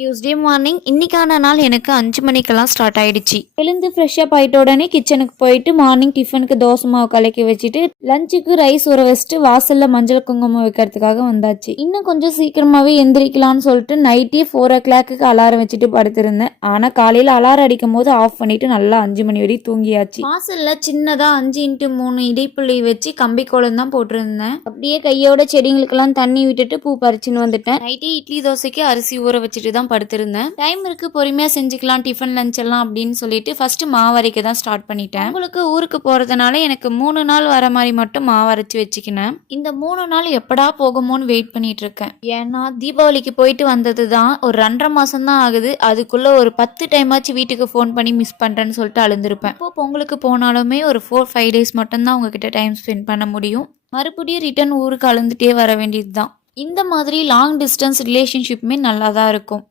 Tuesday morning இன்னைக்கான நாள் எனக்கு 5 மணிக்கெல்லாம் ஸ்டார்ட் ஆயிடுச்சு. எழுந்து ஃப்ரெஷ்ஷப் ஆயிட்ட உடனே கிச்சனுக்கு போயிட்டு மார்னிங் டிஃபனுக்கு தோசை மாவு கலக்கி வச்சுட்டு லஞ்சுக்கு ரைஸ் ஊற வச்சுட்டு வாசல்ல மஞ்சள் குங்குமம் வைக்கிறதுக்காக வந்தாச்சு. இன்னும் கொஞ்சம் சீக்கிரமாவே எந்திரிக்கலாம்னு சொல்லிட்டு நைட்டே 4 o'clock அலாரம் வச்சுட்டு படுத்திருந்தேன். ஆனா காலையில அலாரம் அடிக்கும் போது ஆஃப் பண்ணிட்டு நல்லா 5 மணி வரைக்கும் தூங்கியாச்சு. வாசல்ல சின்னதா 5x3 இடைப்புள்ளி வச்சு கம்பி கோலம் தான் போட்டிருந்தேன். அப்படியே கையோட செடிங்களுக்கெல்லாம் தண்ணி விட்டுட்டு பூ பறிச்சுன்னு வந்துட்டேன். நைட்டே இட்லி தோசைக்கு அரிசி ஊற வச்சுட்டு தான் படுத்திருந்தேன். டைம் இருக்கு, பொறுமையா செஞ்சுக்கலாம் டிஃபன் லஞ்ச் எல்லாம் அப்படின்னு சொல்லிட்டு ஃபர்ஸ்ட் மாவு அரைக்க தான் ஸ்டார்ட் பண்ணிட்டேன். உங்களுக்கு ஊருக்கு போறதுனால எனக்கு 3 நாள் வர மாதிரி மட்டும் மாவு அரைச்சு வச்சுக்கினேன். இந்த 3 நாள் எப்படா போகுமோன்னு வெயிட் பண்ணிட்டு இருக்கேன். ஏன்னா தீபாவளிக்கு போயிட்டு வந்தது தான் ஒரு 2.5 மாசம் தான் ஆகுது. அதுக்குள்ள ஒரு 10 டைம் ஆச்சு வீட்டுக்கு ஃபோன் பண்ணி மிஸ் பண்றேன்னு சொல்லிட்டு அழுந்திருப்பேன். இப்போ பொங்கலுக்கு போனாலுமே ஒரு 4-5 days மட்டும்தான் உங்ககிட்ட டைம் ஸ்பெண்ட் பண்ண முடியும். மறுபடியும் ரிட்டர்ன் ஊருக்கு அழுந்துட்டே வர வேண்டியது தான். இந்த மாதிரி லாங் டிஸ்டன்ஸ் ரிலேஷன்ஷிப்புமே நல்லா தான் இருக்கும்.